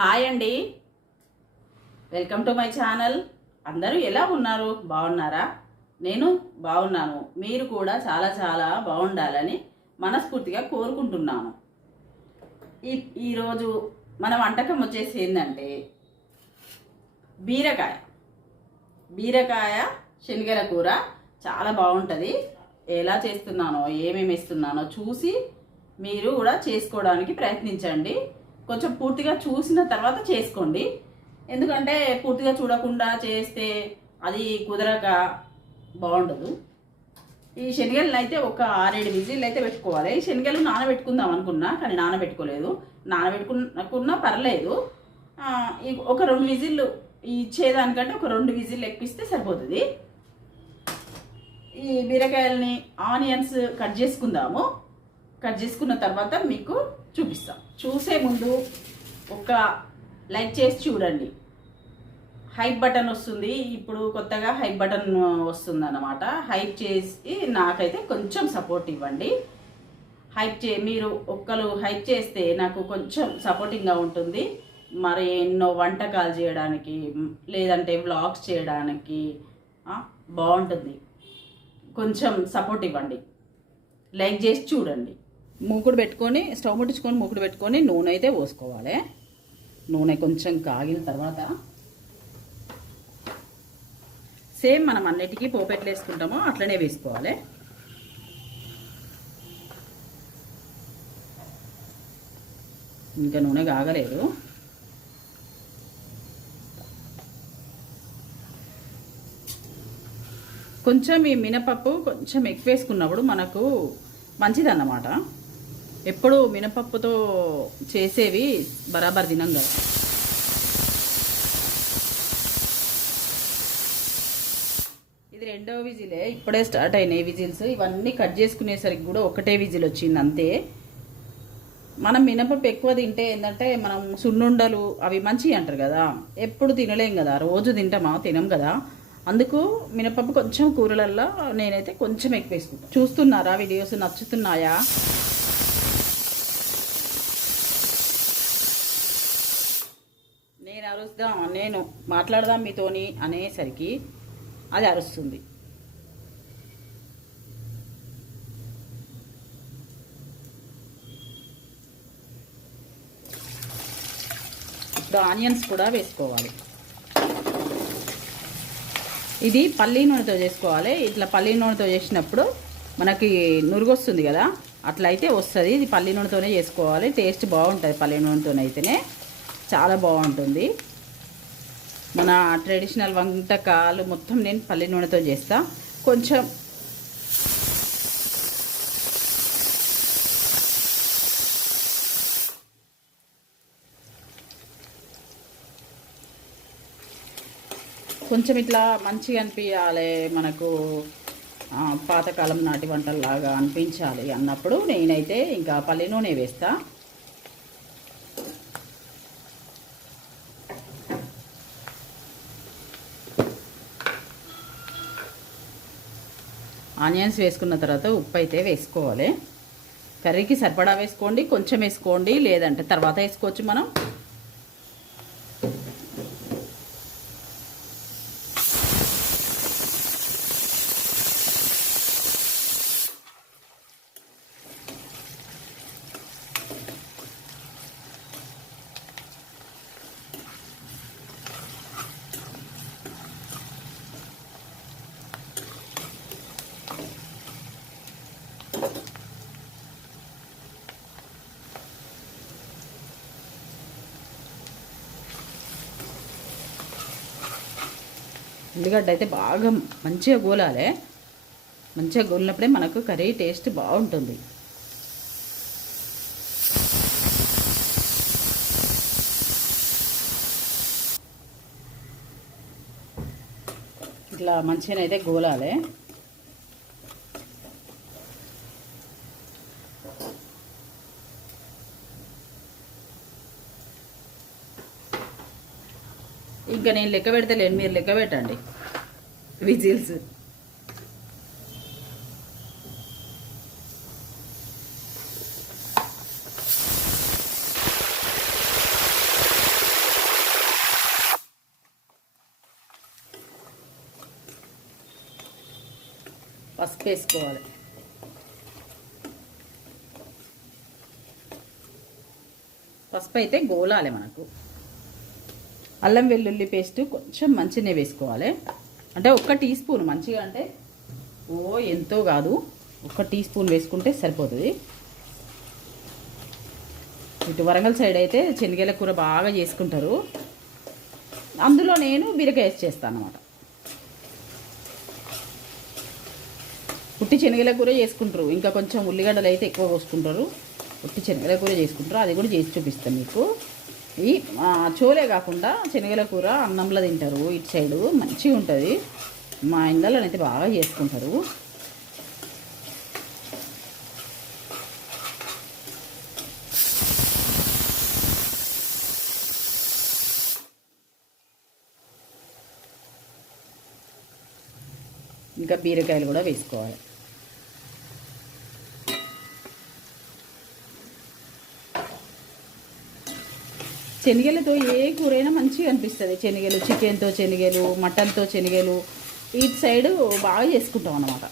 Hi అండి. Welcome to my channel. అందరూ ఎలా ఉన్నారు? బాగున్నారా? నేను బాగున్నాను. మీరు కూడా చాలా చాలా బాగుండాలని మనస్ఫూర్తిగా కోరుకుంటున్నాను. ఈ ఈరోజు మన వంటకం వచ్చేసి ఏంటంటే బీరకాయ. బీరకాయ శనగల కూర చాలా బాగుంటుంది. ఎలా చేస్తున్నానో ఏమేమి ఇస్తున్నానో చూసి మీరు కూడా చేసుకోవడానికి ప్రయత్నించండి. కొంచెం పూర్తిగా చూసిన తర్వాత చేసుకోండి. ఎందుకంటే పూర్తిగా చూడకుండా చేస్తే అది కుదరక బాగుండదు. ఈ శనగలను అయితే ఒక ఆరేడు విజిల్ అయితే పెట్టుకోవాలి. ఈ శనగలు నానబెట్టుకుందాం అనుకున్నా కానీ నానబెట్టుకోలేదు. నానబెట్టుకున్నా పర్లేదు. ఒక రెండు విజిల్లు ఇచ్చేదానికంటే ఒక రెండు విజిల్ ఎక్కిస్తే సరిపోతుంది. ఈ బీరకాయలని ఆనియన్స్ కట్ చేసుకుందాము. కట్ చేసుకున్న తర్వాత మీకు చూపిస్తాం. చూసే ముందు ఒక లైక్ చేసి చూడండి. హైప్ బటన్ వస్తుంది. ఇప్పుడు కొత్తగా హైప్ బటన్ వస్తుంది అనమాట హైప్ చేసి నాకైతే కొంచెం సపోర్ట్ ఇవ్వండి. హైప్ చే మీరు ఒక్కరు హైప్ చేస్తే నాకు కొంచెం సపోర్టింగ్గా ఉంటుంది. మరి ఎన్నో వంటకాలు చేయడానికి లేదంటే వ్లాగ్స్ చేయడానికి బాగుంటుంది. కొంచెం సపోర్ట్ ఇవ్వండి. లైక్ చేసి చూడండి. మూకుడు పెట్టుకొని స్టవ్ ముట్టించుకొని మూకుడు పెట్టుకొని నూనె అయితే పోసుకోవాలి. నూనె కొంచెం కాగిన తర్వాత సేమ్ మనం అన్నిటికీ పోపెట్లు వేసుకుంటామో అట్లనే వేసుకోవాలి. ఇంకా నూనె కాగలేదు. కొంచెం ఈ మినపప్పు కొంచెం ఎక్కువ వేసుకున్నప్పుడు మనకు మంచిదన్నమాట. ఎప్పుడు మినపప్పుతో చేసేవి బరాబర్ తినం కదా. ఇది రెండో విజిలే ఇప్పుడే స్టార్ట్ అయినాయి విజిల్స్. ఇవన్నీ కట్ చేసుకునేసరికి కూడా ఒకటే విజిల్ వచ్చింది అంతే. మనం మినపప్పు ఎక్కువ తింటే ఏంటంటే మనం సున్నుండలు అవి మంచి అంటారు కదా. ఎప్పుడు తినలేం కదా రోజు తింటామా తినం కదా. అందుకు మినపప్పు కొంచెం కూరలల్లో నేనైతే కొంచెం ఎక్కువ వేసుకుంటాను చూస్తున్నారా వీడియోస్ నచ్చుతున్నాయా? నేను అరుస్తాం నేను మాట్లాడదాం మీతోని అనేసరికి అది అరుస్తుంది. ఇప్పుడు ఆనియన్స్ కూడా వేసుకోవాలి. ఇది పల్లీ నూనెతో చేసుకోవాలి. ఇట్లా పల్లీ నూనెతో చేసినప్పుడు మనకి నురుగు వస్తుంది కదా అట్లా అయితే వస్తుంది. ఇది పల్లీ నూనెతోనే చేసుకోవాలి. టేస్ట్ బాగుంటుంది పల్లీ నూనెతోనైతేనే. అయితేనే చాలా బాగుంటుంది. మన ట్రెడిషనల్ వంటకాలు మొత్తం నేను పల్లి నూనెతో చేస్తా. కొంచెం కొంచెం ఇట్లా మంచిగా అనిపించాలి మనకు పాతకాలం నాటి వంటల్లాగా అనిపించాలి అన్నప్పుడు నేనైతే ఇంకా పల్లి నూనె వేస్తాను ఆనియన్స్ వేసుకున్న తర్వాత ఉప్పు అయితే వేసుకోవాలి. కర్రీకి సరిపడా వేసుకోండి కొంచెం వేసుకోండి లేదంటే తర్వాత వేసుకోవచ్చు మనం. ఉల్లిగడ్డ అయితే బాగా మంచిగా గోలాలి. మంచిగా గోలినప్పుడే మనకు కర్రీ టేస్ట్ బాగుంటుంది. ఇట్లా మంచిగా అయితే గోలాలి. ఇంకా నేను లెక్క పెడతలేను మీరు లెక్క పెట్టండి. విజిల్స్. పసుపు వేసుకోవాలి. పసుపు అయితే గోలాలి మనకు. అల్లం వెల్లుల్లి పేస్ట్ కొంచెం మంచిగా వేసుకోవాలి. అంటే ఒక్క టీ స్పూన్ మంచిగా అంటే ఓ ఎంతో కాదు. ఒక టీ స్పూన్ వేసుకుంటే సరిపోతుంది. ఇటు వరంగల్ సైడ్ అయితే శనగల కూర బాగా చేసుకుంటారు. అందులో నేను బీరకాయ వేసి చేస్తాను అనమాట ఉట్టి శనగల కూర చేసుకుంటారు. ఇంకా కొంచెం ఉల్లిగడ్డలు అయితే ఎక్కువ పోసుకుంటారు. ఉట్టి శనగల కూర చేసుకుంటారు. అది కూడా చేసి చూపిస్తాను మీకు. ఈ చోలే కాకుండా శనగల కూర అన్నంలో తింటారు. ఇటు సైడు మంచిగా ఉంటుంది. మా ఇళ్ళలో అయితే బాగా చేసుకుంటారు. ఇంకా బీరకాయలు కూడా వేసుకోవాలి. శనగలతో ఏ కూరైనా మంచిగా అనిపిస్తుంది. శనగలు చికెన్తో శనగలు మటన్తో శనగలు ఇటు సైడ్ బాగా చేసుకుంటాం అన్నమాట.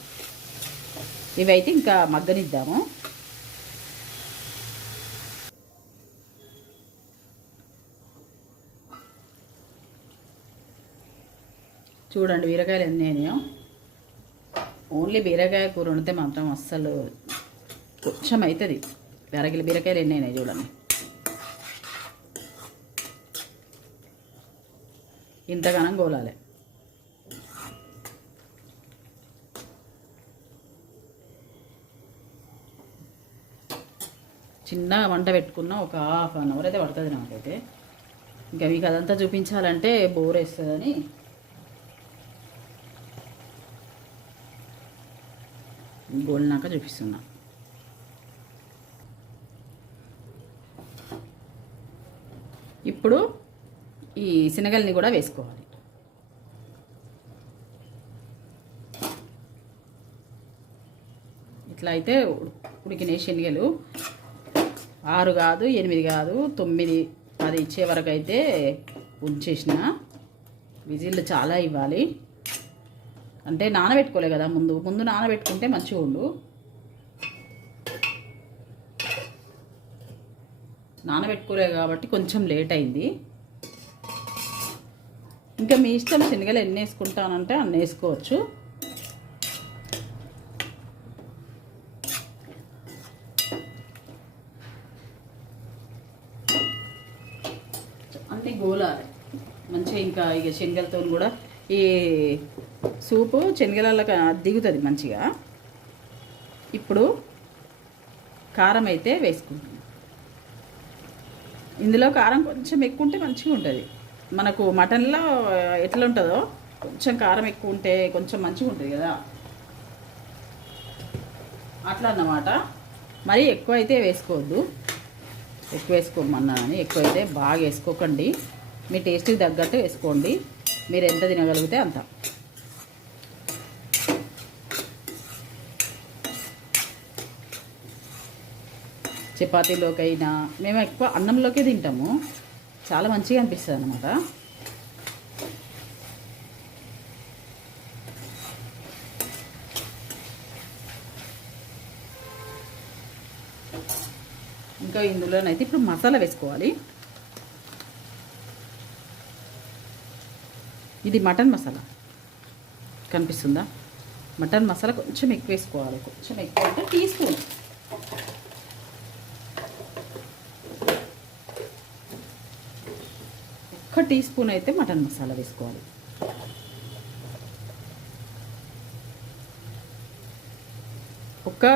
ఇవైతే ఇంకా మగ్గనిద్దాము. చూడండి బీరకాయలు ఎన్ని అయినాయో. ఓన్లీ బీరకాయ కూర వండితే మాత్రం అస్సలు కొంచెం అవుతుంది అరకిల బీరకాయలు ఎన్ని అయినాయి చూడండి. ఇంతగానం గోలాలి. చిన్న వంట పెట్టుకున్న ఒక హాఫ్ అన్ అవర్ అయితే పడుతుంది నాకైతే. ఇంకా మీకు అదంతా చూపించాలంటే బోర్ వేస్తుందని. గోలినాక చూపిస్తున్నా. ఇప్పుడు ఈ శనగల్ని కూడా వేసుకోవాలి. ఇట్లా అయితే ఉడికినాయి శనగలు ఆరు కాదు ఎనిమిది కాదు తొమ్మిది పది ఇచ్చే వరకు అయితే ఉంచేసిన. విజిల్లు చాలా ఇవ్వాలి. అంటే నానబెట్టుకోలే కదా ముందు. ముందు నానబెట్టుకుంటే మంచిగా ఉండు. నానబెట్టుకోలే కాబట్టి కొంచెం లేట్ అయింది. ఇంకా మీ ఇష్టం శనగలు ఎన్ని వేసుకుంటానంటే అన్ని వేసుకోవచ్చు. అంటే గోలాలి. మంచిగా ఇంకా ఇక శనగలతో కూడా ఈ సూపు శనగలలో దిగుతుంది మంచిగా. ఇప్పుడు కారం అయితే వేసుకుంటాం ఇందులో కారం కొంచెం ఎక్కువ ఉంటే మంచిగా ఉంటుంది. మనకు మటన్లో ఎట్లా ఉంటుందో కొంచెం కారం ఎక్కువ ఉంటే కొంచెం మంచిగా ఉంటుంది కదా. అట్లా అన్నమాట. మరి ఎక్కువ అయితే వేసుకోవద్దు. ఎక్కువ వేసుకోమన్నానని ఎక్కువ అయితే బాగా వేసుకోకండి. మీ టేస్ట్కి తగ్గట్టు వేసుకోండి. మీరు ఎంత తినగలిగితే అంత. చపాతీలోకైనా మేము ఎక్కువ అన్నంలోకే తింటాము. చాలా మంచిగా అనిపిస్తుంది అనమాట ఇంకా ఇందులోనైతే ఇప్పుడు మసాలా వేసుకోవాలి. ఇది మటన్ మసాలా. కనిపిస్తుందా? మటన్ మసాలా కొంచెం ఎక్కువ వేసుకోవాలి. కొంచెం ఎక్కువ అంటే టీ స్పూన్. ఒక్క టీ స్పూన్ అయితే మటన్ మసాలా వేసుకోవాలి. ఒక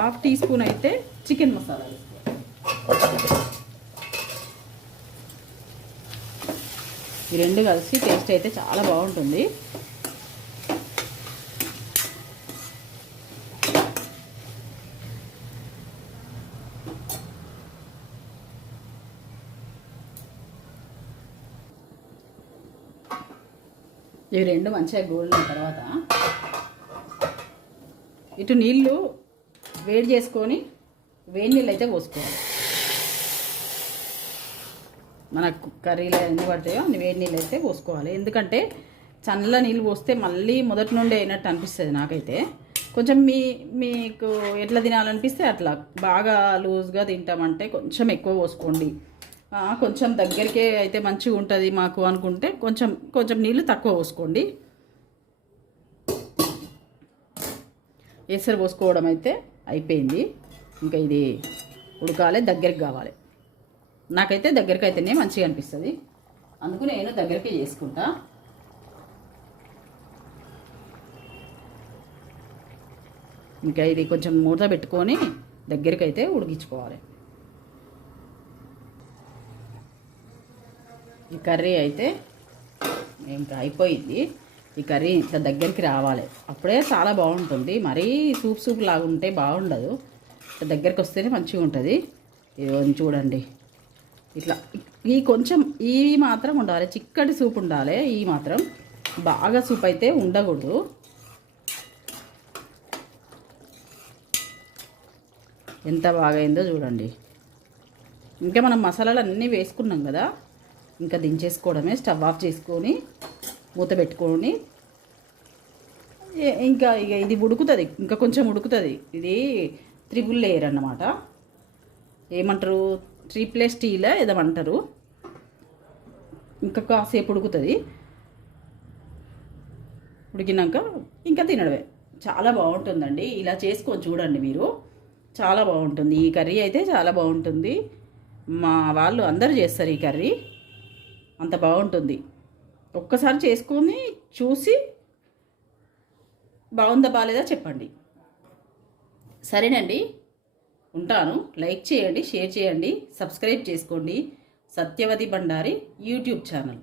హాఫ్ టీ స్పూన్ అయితే చికెన్ మసాలా వేసుకోవాలి. ఈ రెండు కలిసి టేస్ట్ అయితే చాలా బాగుంటుంది. ఇవి రెండు మంచిగా గోలిన తర్వాత ఇటు నీళ్ళు వేడి చేసుకొని వేడి నీళ్ళు అయితే పోసుకోవాలి. మనకు కర్రీలో ఎన్ని పడతాయో అన్ని వేడి నీళ్ళు అయితే పోసుకోవాలి. ఎందుకంటే చల్ల నీళ్ళు పోస్తే మళ్ళీ మొదటి నుండి అయినట్టు అనిపిస్తుంది నాకైతే. కొంచెం మీ మీకు ఎట్లా తినాలనిపిస్తే అట్లా. బాగా లూజ్గా తింటామంటే కొంచెం ఎక్కువ పోసుకోండి. కొంచెం దగ్గరికే అయితే మంచిగా ఉంటుంది మాకు అనుకుంటే కొంచెం కొంచెం నీళ్ళు తక్కువ పోసుకోండి. ఎసరు పోసుకోవడం అయితే అయిపోయింది. ఇంకా ఇది ఉడకాలి దగ్గరికి కావాలి. నాకైతే దగ్గరికి అయితేనే మంచిగా అనిపిస్తుంది. అందుకు నేను దగ్గరికి చేసుకుంటా. ఇంకా ఇది కొంచెం మూత పెట్టుకొని దగ్గరికి అయితే ఉడికించుకోవాలి. ఈ కర్రీ అయితే ఇంకా అయిపోయింది. ఈ కర్రీ ఇంత దగ్గరికి రావాలి. అప్పుడే చాలా బాగుంటుంది. మరీ సూప్ సూప్ లాగా ఉంటే బాగుండదు. ఇట్లా దగ్గరికి వస్తేనే మంచిగా ఉంటుంది. ఇది చూడండి. ఇట్లా ఈ కొంచెం ఈ మాత్రం ఉండాలి. చిక్కటి సూప్ ఉండాలి. ఈ మాత్రం బాగా సూప్ అయితే ఉండకూడదు. ఎంత బాగా అయిందో చూడండి. ఇంకా మనం మసాలాలు అన్నీ వేసుకున్నాం కదా. ఇంకా దించేసుకోవడమే స్టవ్ ఆఫ్ చేసుకొని మూత పెట్టుకొని. ఇంకా ఇక ఇది ఉడుకుతుంది ఇంకా కొంచెం ఉడుకుతుంది. ఇది త్రిబుల్ లేయర్ అన్నమాట. ఏమంటారు? త్రిప్లే స్టీల్ ఏదమంటారు? ఇంకా కాసేపు ఉడుకుతుంది. ఉడికినాక ఇంకా తినడమే. చాలా బాగుంటుందండి. ఇలా చేసుకొని చూడండి మీరు. చాలా బాగుంటుంది. ఈ కర్రీ అయితే చాలా బాగుంటుంది. మా వాళ్ళు అందరూ చేస్తారు ఈ కర్రీ. అంత బాగుంటుంది. ఒక్కసారి చేసుకొని చూసి బాగుందా బాగాలేదా చెప్పండి. సరేనండి. ఉంటాను. లైక్ చేయండి షేర్ చేయండి సబ్స్క్రైబ్ చేసుకోండి. Satyavathi Bandari YouTube channel.